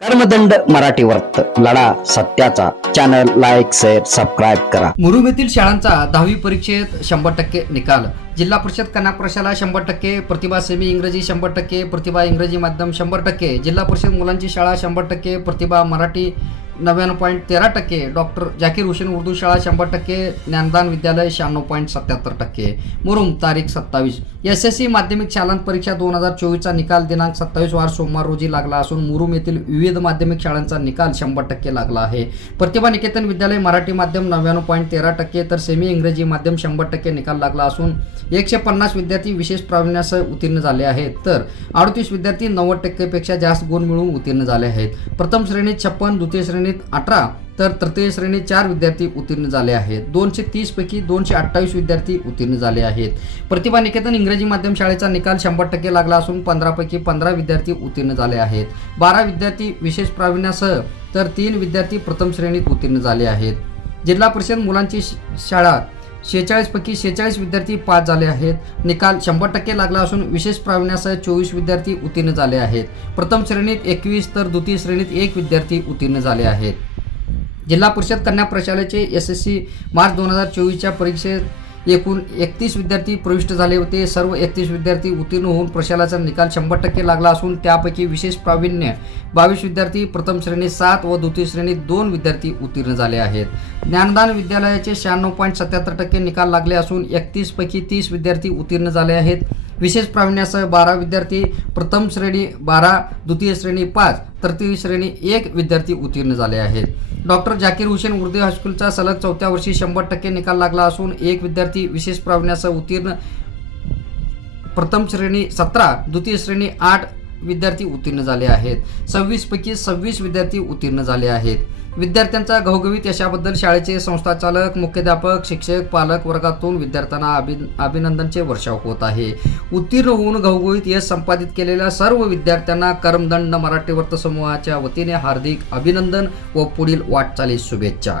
कर्मदंड मराठी वर्त लढा सत्याचा. चॅनल लाईक शेअर सबस्क्राईब करा. मुरुम येथील शाळांचा दहावी परीक्षेत शंभर टक्के निकाल. जिल्हा परिषद कन्या प्रशाला शंभर टक्के प्रतिभा सेमी इंग्रजी शंभर टक्के प्रतिभा इंग्रजी माध्यम शंभर टक्के. जिल्हा परिषद मुलांची शाळा शंभर टक्के प्रतिभा मराठी नव्याण्णव पॉईंट तेरा टक्के. डॉक्टर जाकीर हुसेन उर्दू शाळा शंभर टक्के ज्ञानदान विद्यालय शहाण्णव पॉईंट सत्याहत्तर टक्के. मुरुम तारीख सत्तावीस. एस एस सी माध्यमिक शालांत परीक्षा दोन हजार चोवीसचा निकाल दिनांक सत्तावीस वार सोमवार रोजी लागला असून मुरुम येथील विविध माध्यमिक शाळांचा निकाल शंभर टक्के लागला आहे. प्रतिभा निकेतन विद्यालय मराठी माध्यम नव्याण्णव पॉईंट तेरा टक्के तर सेमी इंग्रजी माध्यम शंभर टक्के निकाल लागला असून एकशे पन्नास विद्यार्थी विशेष प्रावीण्यासह उत्तीर्ण झाले आहेत. तर अडतीस विद्यार्थी नव्वद टक्केपेक्षा जास्त गुण मिळवून उत्तीर्ण झाले आहेत. प्रथम श्रेणीत छप्पन द्वितीय श्रेणीत अठरा तर तृतीय श्रेणीत चार विद्यार्थी उत्तीर्ण झाले आहेत. दोनशे तीस पैकी दोनशे अठ्ठावीस विद्यार्थी उत्तीर्ण झाले आहेत. प्रतिभा निकेतन इंग्रजी माध्यम शाळेचा निकाल शंभर टक्के लागला असून पंधरापैकी पंधरा विद्यार्थी उत्तीर्ण झाले आहेत. बारा विद्यार्थी विशेष प्रावीण्यासह तर तीन विद्यार्थी प्रथम श्रेणीत उत्तीर्ण झाले आहेत. जिल्हा परिषद मुलांची शाळा शेहेचाळीसपैकी शेहेचाळीस विद्यार्थी पास झाले आहेत. निकाल शंभर टक्के लागला असून विशेष प्रावीण्यासह चोवीस विद्यार्थी उत्तीर्ण झाले आहेत. प्रथम श्रेणीत एकवीस तर द्वितीय श्रेणीत एक विद्यार्थी उत्तीर्ण झाले आहेत. जिल्हा परिषद कन्या प्रशालेचे एस एस सी मार्च दोन हजार चोवीसच्या परीक्षेत एकूण एकतीस विद्यार्थी प्रविष्ट झाले होते. सर्व एकतीस विद्यार्थी उत्तीर्ण होऊन प्रशालाचा निकाल शंभर टक्के लागला असून त्यापैकी विशेष प्रावीण्य बावीस विद्यार्थी प्रथम श्रेणीत सात व द्वितीय श्रेणीत दोन विद्यार्थी उत्तीर्ण झाले आहेत. ज्ञानदान विद्यालयाचे शहाण्णव पॉईंट सत्याहत्तर टक्के निकाल लागले असून एकतीसपैकी तीस विद्यार्थी उत्तीर्ण झाले आहेत. विशेष प्रावीण्यासह बारा विद्यार्थी प्रथम श्रेणी बारा द्वितीय श्रेणी पाच तृतीय श्रेणी एक विद्यार्थी उत्तीर्ण झाले आहेत. डॉक्टर जाकीर हुसेन उर्दू हायस्कूलचा सलग चौथ्या वर्षी शंभर टक्के निकाल लागला असून एक विद्यार्थी विशेष प्रावीण्यासह उत्तीर्ण प्रथम श्रेणी सतरा द्वितीय श्रेणी आठ विद्यार्थी उत्तीर्ण झाले आहेत. सव्वीस पैकी सव्वीस विद्यार्थी उत्तीर्ण झाले आहेत. विद्यार्थ्यांचा घवघवीत यशाबद्दल शाळेचे संस्थाचालक मुख्याध्यापक शिक्षक पालक वर्गातून विद्यार्थ्यांना अभि अभिनंदनचे वर्षाव होत आहे. उत्तीर्ण होऊन घवघवीत यश संपादित केलेल्या सर्व विद्यार्थ्यांना कर्मदंड मराठी वर्तसमूहाच्या वतीने हार्दिक अभिनंदन व पुढील वाटचाली शुभेच्छा.